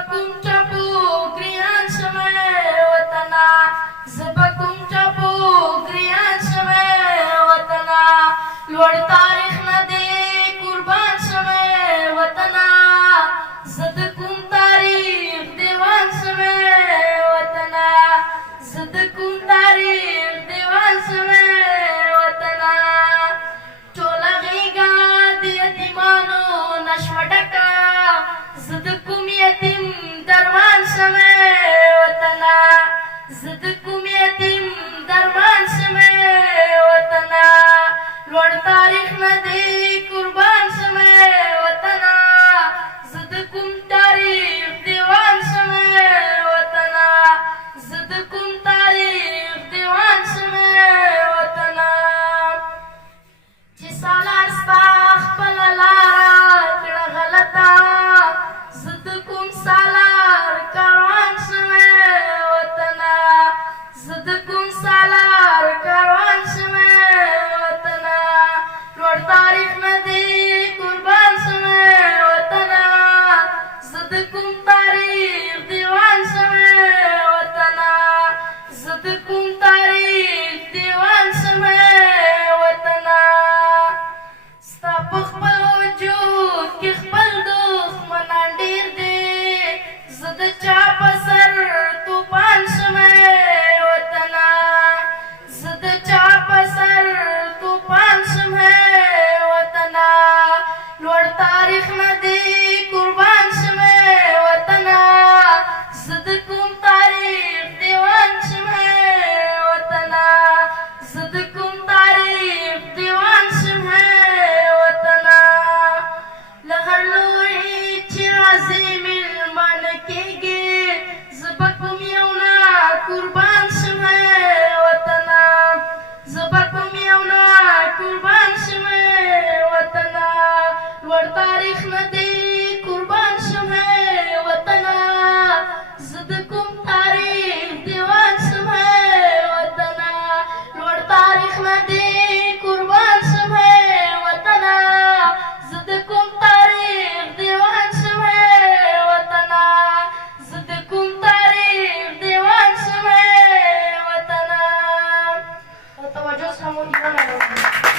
زبکم چپو گریان شمه وطنا زبکم چپو گریان شمه وطنا لوړ تاریخ نه دی قربان شمه وطنا زد کوم تاریخ دیوان شمه وطنا زد کوم تاریخ دیوان شمه وطنا ټوله غیږه د یتیمانو نشوه ډکه زد کوم یتیم درمان شمه وطنا زد کوم یتیم درمان شمه وطنا لوړ تاریخ نه دی قربان شمه وطنا زد کوم تاریخ دیوان شمه وطنا زد کوم تاریخ دیوان شمه وطنا چې سالار ستا خپله لاره کړه غلطه زد کوم سالار کاروان شمه وطنا زد کوم سالار کاروان شمه وطنا لوړ تاریخ نه دی قربان شمه وطنا زد کوم تاریخ دیوان شمه وطنا زد کوم تاریخ دیوان شمه وطنا ستا په خپل وجود کې خپل دښمنان ډېر دی زه د چا په سر توپان شمه وطنا زه د چا په سر توپان شمه وطنا لوړ تاریخ نه دی قربان شمه وطنا زه د کوم تاریخ دیوان شمه وطنا زه د کوم تاریخ دیوان شمه وطنا له هر لوري چې راځې میلمانه کېږي زه به کوم یو نه قربان شمه وطنا زه به کوم یو نه قربان شمه وطنا لوړ تاریخ نه دی قربان شمه وطنا زه د کوم تاریخ دیوان شمه وطنا لوړ تاریخ نه دی قربان شمه وطنا زه د کوم تاریخ دیوان شمه وطنا زه د کوم تاریخ دیوان شمه وطنا. توجه څخه مو